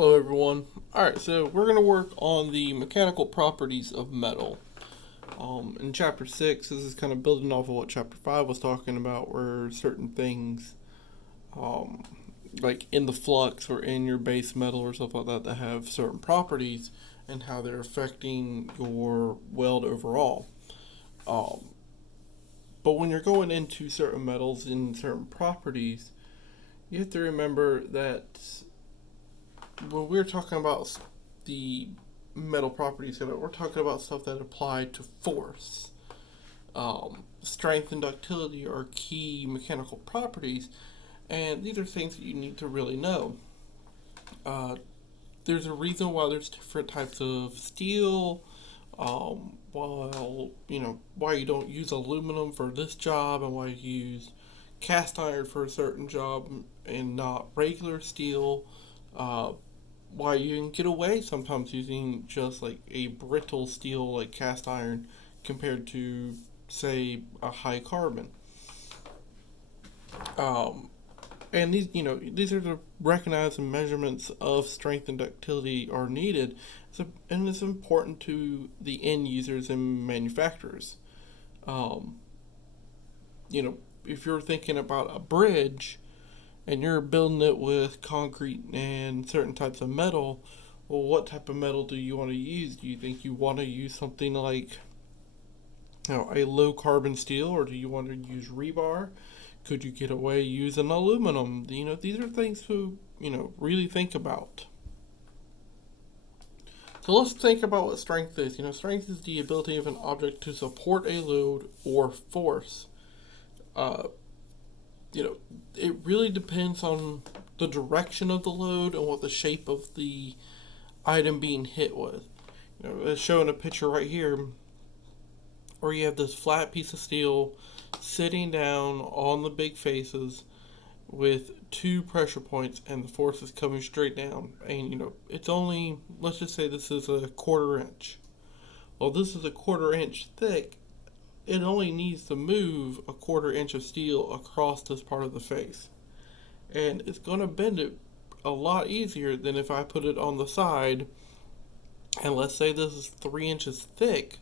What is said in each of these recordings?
Hello everyone. Alright, so we're going to work on the mechanical properties of metal. In chapter 6, this is kind of building off of what chapter 5 was talking about, where certain things, um, like in the flux or in your base metal or stuff like that have certain properties and how they're affecting your weld overall. Um, but when you're going into certain metals and certain properties, you have to remember that when we're talking about the metal properties of it, we're talking about stuff that apply to force. Strength and ductility are key mechanical properties, and these are things that you need to really know. Uh, there's a reason why there's different types of steel. Why you don't use aluminum for this job, and why you use cast iron for a certain job and not regular steel. Uh, why you can get away sometimes using just like a brittle steel like cast iron compared to say a high carbon. Um, and these are the recognized measurements of strength and ductility are needed, and it's important to the end users and manufacturers. Um, if you're thinking about a bridge and you're building it with concrete and certain types of metal, well, what type of metal do you want to use? Do you think you want to use something like a low carbon steel, or do you want to use rebar? Could you get away using aluminum? These are things to really think about. So let's think about what strength is. Strength is the ability of an object to support a load or force. Uh, it really depends on the direction of the load and what the shape of the item being hit with. It's showing a picture right here where you have this flat piece of steel sitting down on the big faces with two pressure points, and the force is coming straight down. And it's only, let's just say this is a quarter inch. Well, this is a quarter inch thick. It only needs to move a quarter inch of steel across this part of the face. And it's going to bend it a lot easier than if I put it on the side. And let's say this is 3 inches thick.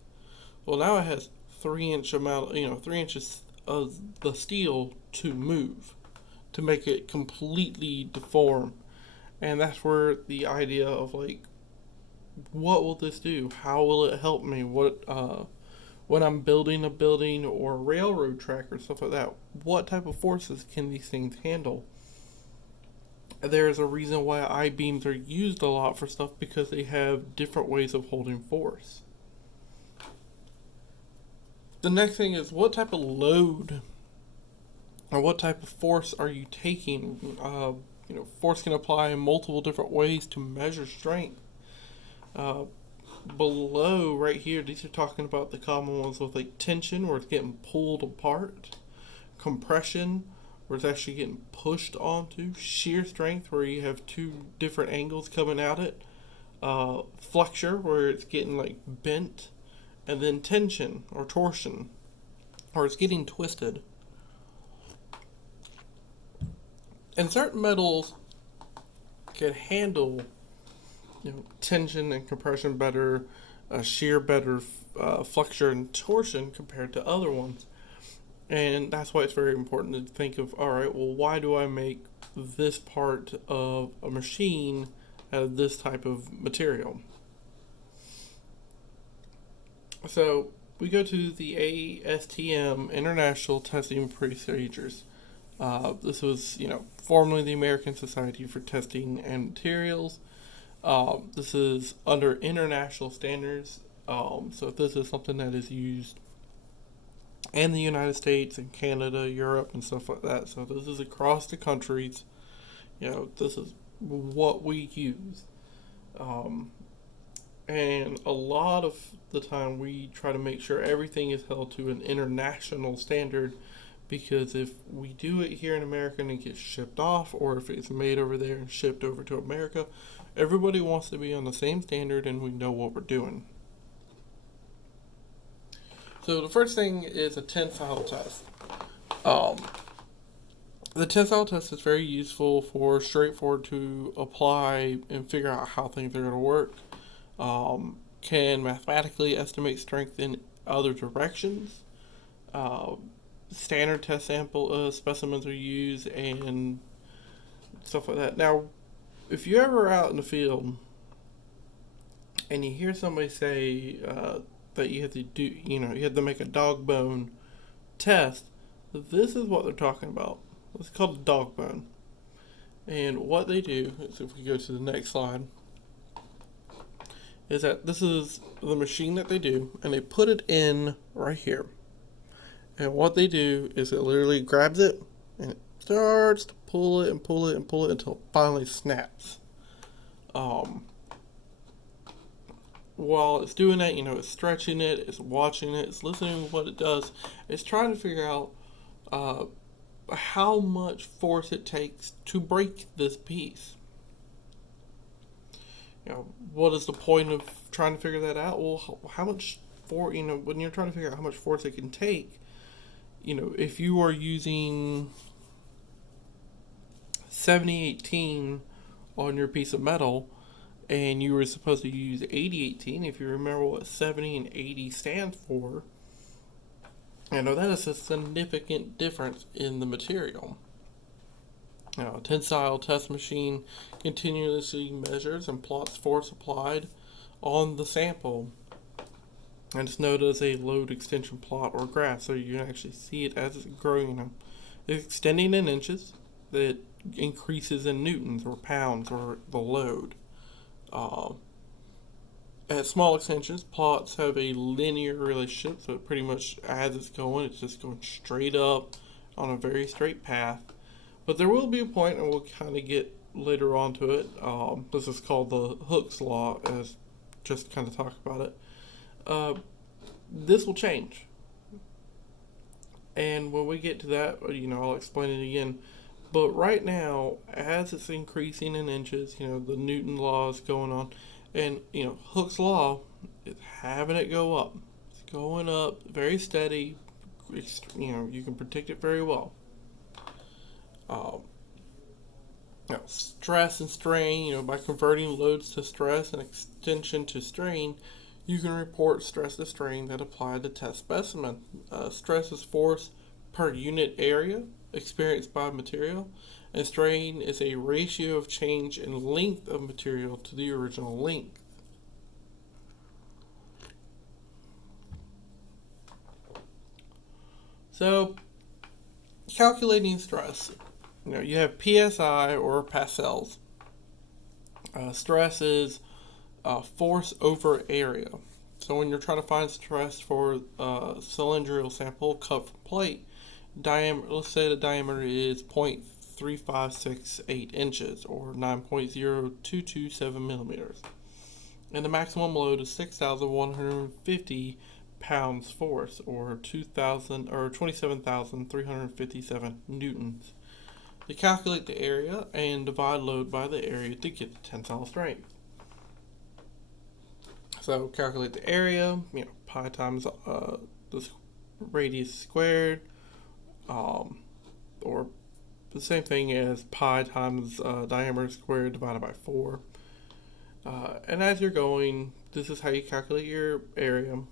Well, now it has 3 inches of the steel to move to make it completely deform. And that's where the idea of like, what will this do? How will it help me? When I'm building a building or a railroad track or stuff like that, what type of forces can these things handle? There's a reason why I-beams are used a lot for stuff, because they have different ways of holding force. The next thing is, what type of load or what type of force are you taking? Force can apply in multiple different ways to measure strength. Below right here, these are talking about the common ones with like tension, where it's getting pulled apart, compression, where it's actually getting pushed onto, shear strength, where you have two different angles coming at it, flexure, where it's getting like bent, and then tension or torsion, or it's getting twisted. And certain metals can handle tension and compression better, shear better, flexure and torsion compared to other ones. And that's why it's very important to think of, all right, well, why do I make this part of a machine out of this type of material? So we go to the ASTM, International Testing Procedures. This was, formerly the American Society for Testing and Materials. This is under international standards. So this is something that is used in the United States and Canada, Europe, and stuff like that. So this is across the countries. This is what we use. And a lot of the time we try to make sure everything is held to an international standard, because if we do it here in America and it gets shipped off, or if it's made over there and shipped over to America, everybody wants to be on the same standard and we know what we're doing. So the first thing is a tensile test. The tensile test is very useful for straightforward to apply and figure out how things are going to work. Can mathematically estimate strength in other directions. Uh, Standard test sample specimens are used and stuff like that. Now, if you're ever out in the field and you hear somebody say that you have to do, you have to make a dog bone test, this is what they're talking about. It's called a dog bone. And what they do is, if we go to the next slide, is that this is the machine that they do, and they put it in right here. And what they do is it literally grabs it and it starts to pull it and pull it and pull it until it finally snaps. While it's doing that, it's stretching it, it's watching it, it's listening to what it does. It's trying to figure out how much force it takes to break this piece. What is the point of trying to figure that out? Well, how much force, when you're trying to figure out how much force it can take, if you are using 7018 on your piece of metal and you were supposed to use 8018, if you remember what 70 and 80 stands for, that is a significant difference in the material. A tensile test machine continuously measures and plots force applied on the sample. And it's known as a load extension plot or graph, so you can actually see it as it's growing. It's extending in inches, that increases in newtons or pounds or the load. At small extensions, plots have a linear relationship, so it pretty much, as it's just going straight up on a very straight path. But there will be a point, and we'll kind of get later on to it. This is called the Hooke's Law, as just kind of talk about it. This will change. And when we get to that, I'll explain it again. But right now, as it's increasing in inches, the Newton law is going on. And, Hooke's Law is having it go up. It's going up very steady. You can predict it very well. Stress and strain, by converting loads to stress and extension to strain, you can report stress to strain that apply to test specimen. Stress is force per unit area experienced by material, and strain is a ratio of change in length of material to the original length. So, calculating stress. You have PSI or pascals. Stress is force over area. So when you're trying to find stress for a cylindrical sample cut from plate, let's say the diameter is 0.3568 inches or 9.0227 millimeters. And the maximum load is 6,150 pounds force or 27,357 newtons. To calculate the area and divide load by the area to get the tensile strength. So calculate the area, pi times the radius squared, or the same thing as pi times diameter squared divided by 4. And as you're going, this is how you calculate your area.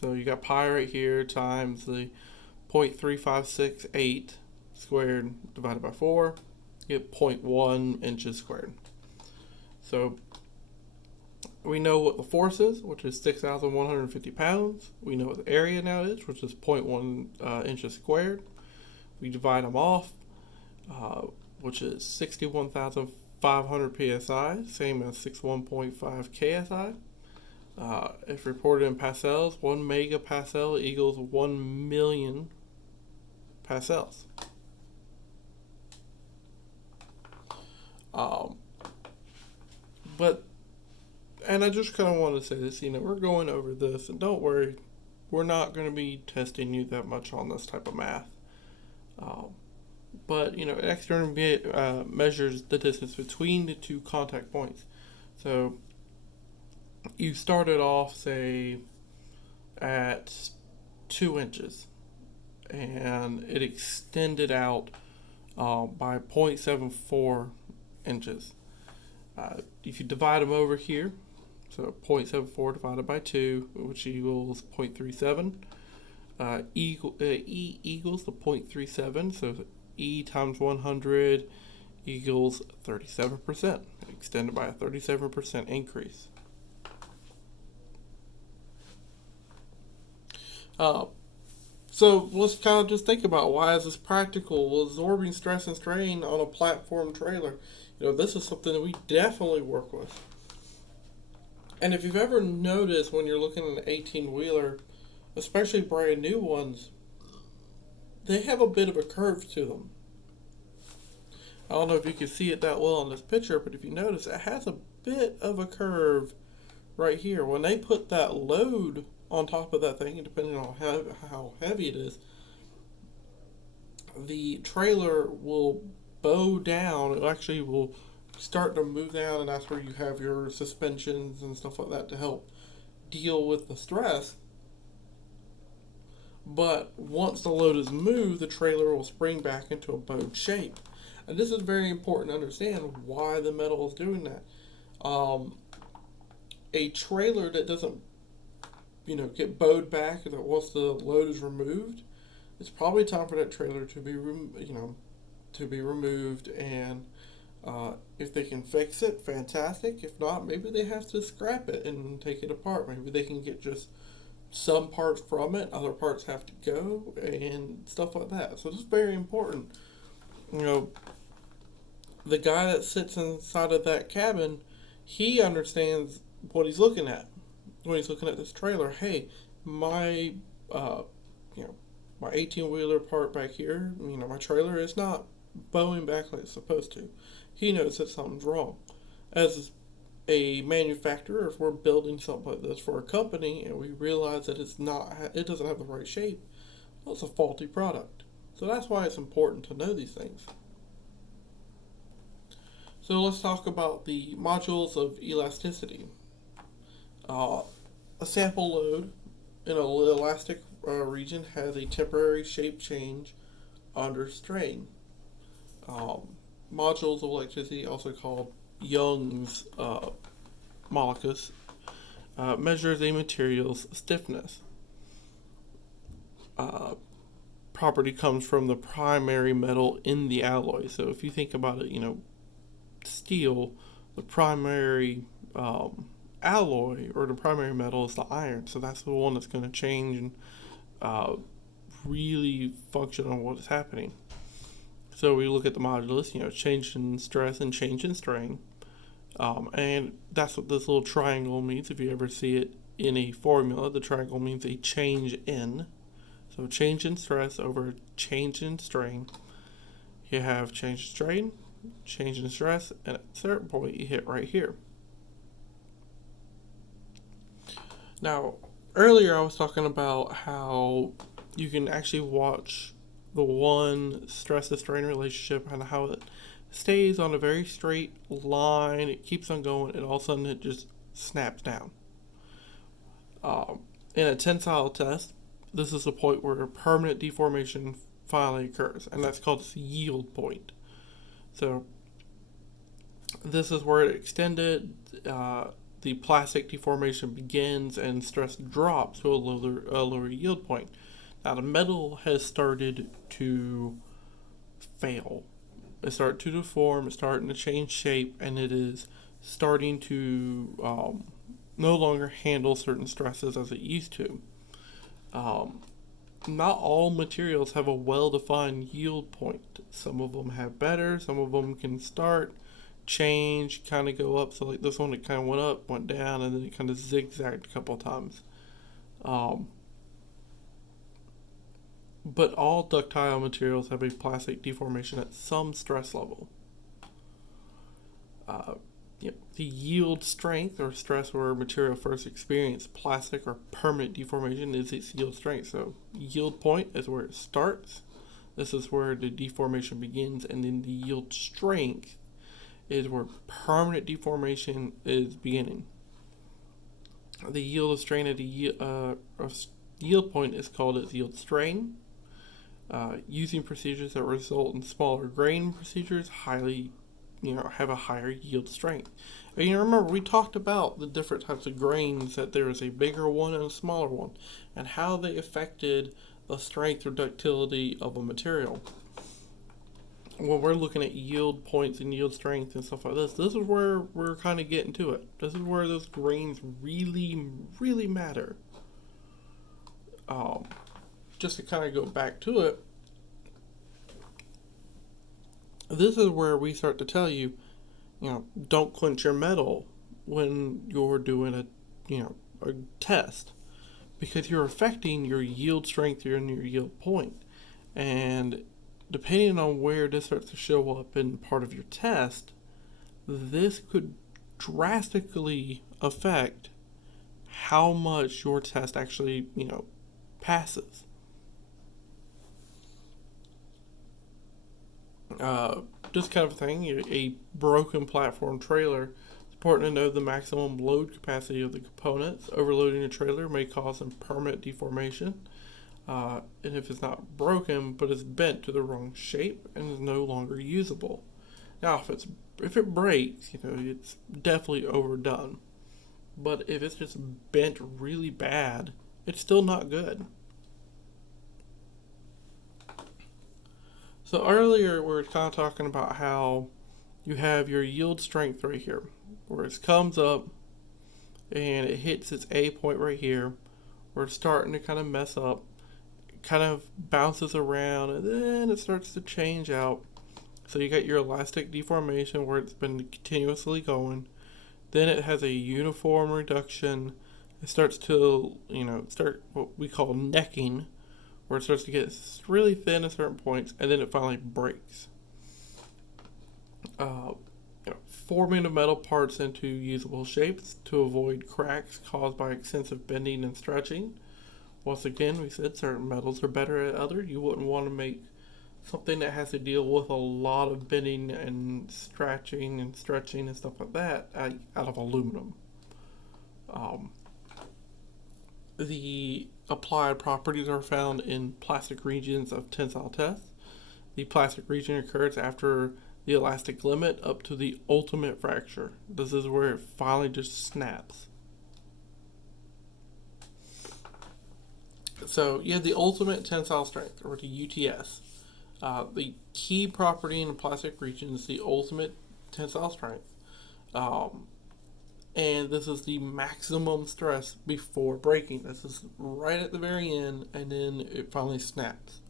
So you got pi right here times the 0.3568 squared divided by 4, you get 0.1 inches squared. So we know what the force is, which is 6,150 pounds. We know what the area now is, which is 0.1 inches squared. We divide them off, which is 61,500 psi, same as 61.5 ksi. If reported in pascals, 1 megapascal equals 1 million pascals. And I just kind of want to say this, we're going over this, and don't worry, we're not going to be testing you that much on this type of math. But, it externally measures the distance between the two contact points. So, you started off, say, at 2 inches, and it extended out by 0.74 inches. If you divide them over here, so 0.74 divided by 2, which equals 0.37. E equals the 0.37, so E times 100 equals 37%, extended by a 37% increase. So let's kind of just think about, why is this practical? Well, absorbing stress and strain on a platform trailer, this is something that we definitely work with. And if you've ever noticed when you're looking at an 18-wheeler, especially brand new ones, they have a bit of a curve to them. I don't know if you can see it that well in this picture, but if you notice, it has a bit of a curve right here. When they put that load on top of that thing, depending on how heavy it is, the trailer will bow down. It actually will start to move down, and that's where you have your suspensions and stuff like that to help deal with the stress. But once the load is moved, the trailer will spring back into a bowed shape. And this is very important to understand why the metal is doing that. A trailer that doesn't, get bowed back, that once the load is removed, it's probably time for that trailer to be, removed. And if they can fix it, fantastic. If not, maybe they have to scrap it and take it apart. Maybe they can get just some parts from it, other parts have to go, and stuff like that. So this is very important. The guy that sits inside of that cabin, he understands what he's looking at when he's looking at this trailer. Hey, my my 18-wheeler part back here, my trailer is not bowing back like it's supposed to. He knows that something's wrong. As a manufacturer, if we're building something like this for a company and we realize that it doesn't have the right shape, well, it's a faulty product. So that's why it's important to know these things. So let's talk about the modules of elasticity. A sample load in an elastic region has a temporary shape change under strain. Modules of elasticity, also called Young's modulus, measures a material's stiffness. Property comes from the primary metal in the alloy. So if you think about it, steel, the primary alloy or the primary metal is the iron. So that's the one that's going to change and really function on what is happening. So we look at the modulus, change in stress and change in strain. And that's what this little triangle means. If you ever see it in a formula, the triangle means a change in. So change in stress over change in strain. You have change in strain, change in stress, and at a certain point you hit right here. Now, earlier I was talking about how you can actually watch the one stress to strain relationship and how it stays on a very straight line. It keeps on going, and all of a sudden it just snaps down. In a tensile test, this is the point where permanent deformation finally occurs, and that's called its yield point. So this is where it extended, the plastic deformation begins, and stress drops to a lower yield point. Now the metal has started to fail. It started to deform, it's starting to change shape, and it is starting to no longer handle certain stresses as it used to. Not all materials have a well-defined yield point. Some of them have better, some of them can start, change, kind of go up. So like this one, it kind of went up, went down, and then it kind of zigzagged a couple of times. But all ductile materials have a plastic deformation at some stress level. The yield strength, or stress where a material first experienced plastic or permanent deformation, is its yield strength. So yield point is where it starts. This is where the deformation begins, and then the yield strength is where permanent deformation is beginning. The yield of strain at the yield point is called its yield strain. Using procedures that result in smaller grain procedures have a higher yield strength. And remember, we talked about the different types of grains, that there is a bigger one and a smaller one, and how they affected the strength or ductility of a material. When we're looking at yield points and yield strength and stuff like this is where we're kind of getting to it. This is where those grains really, really matter. Just to kind of go back to it, this is where we start to tell you, don't clench your metal when you're doing a test, because you're affecting your yield strength and your yield point. And depending on where this starts to show up in part of your test, this could drastically affect how much your test actually, passes. Just kind of thing, a broken platform trailer, it's important to know the maximum load capacity of the components. Overloading a trailer may cause some permanent deformation. And if it's not broken, but it's bent to the wrong shape and is no longer usable. Now, if it breaks, it's definitely overdone. But if it's just bent really bad, it's still not good. So earlier we were kind of talking about how you have your yield strength right here, where it comes up and it hits its A point right here, where it's starting to kind of mess up, kind of bounces around, and then it starts to change out. So you got your elastic deformation where it's been continuously going. Then it has a uniform reduction. It starts to, start what we call necking, where it starts to get really thin at certain points, and then it finally breaks. Forming the metal parts into usable shapes to avoid cracks caused by excessive bending and stretching. Once again, we said certain metals are better at others. You wouldn't want to make something that has to deal with a lot of bending and stretching and stuff like that out of aluminum. The applied properties are found in plastic regions of tensile tests. The plastic region occurs after the elastic limit up to the ultimate fracture. This is where it finally just snaps. So you have the ultimate tensile strength, or the UTS. The key property in the plastic region is the ultimate tensile strength. And this is the maximum stress before breaking. This is right at the very end, and then it finally snaps.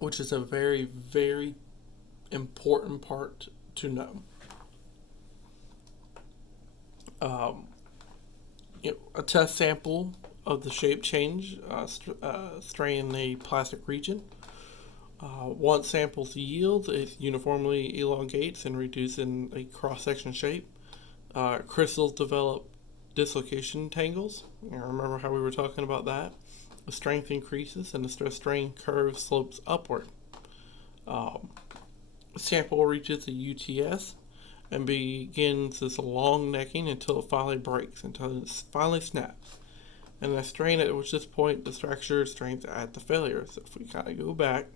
Which is a very, very important part to know. A test sample of the shape change strain the plastic region. Once samples yields, it uniformly elongates and reduces in a cross-section shape. Crystals develop dislocation tangles. Remember how we were talking about that? The strength increases and the stress-strain curve slopes upward. Sample reaches the UTS and begins this long necking until it finally breaks, until it finally snaps. And the strain at which this point the fracture strains at the failure. So if we kind of go back,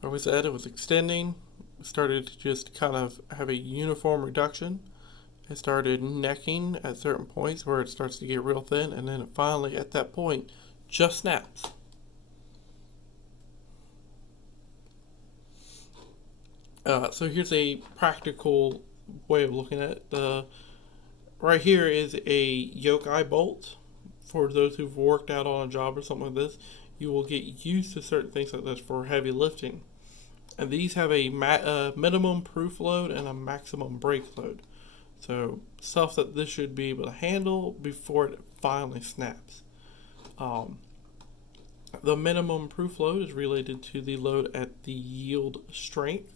where we said it was extending, it started to just kind of have a uniform reduction. It started necking at certain points where it starts to get real thin, and then it finally, at that point, just snaps. So here's a practical way of looking at it. Right here is a yoke eye bolt. For those who've worked out on a job or something like this, you will get used to certain things like this for heavy lifting. And these have a minimum proof load and a maximum brake load. So stuff that this should be able to handle before it finally snaps. The minimum proof load is related to the load at the yield strength,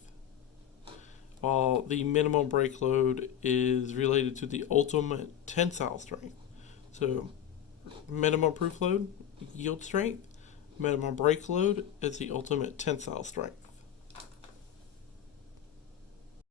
while the minimum brake load is related to the ultimate tensile strength. So minimum proof load, yield strength. Minimum brake load is the ultimate tensile strength.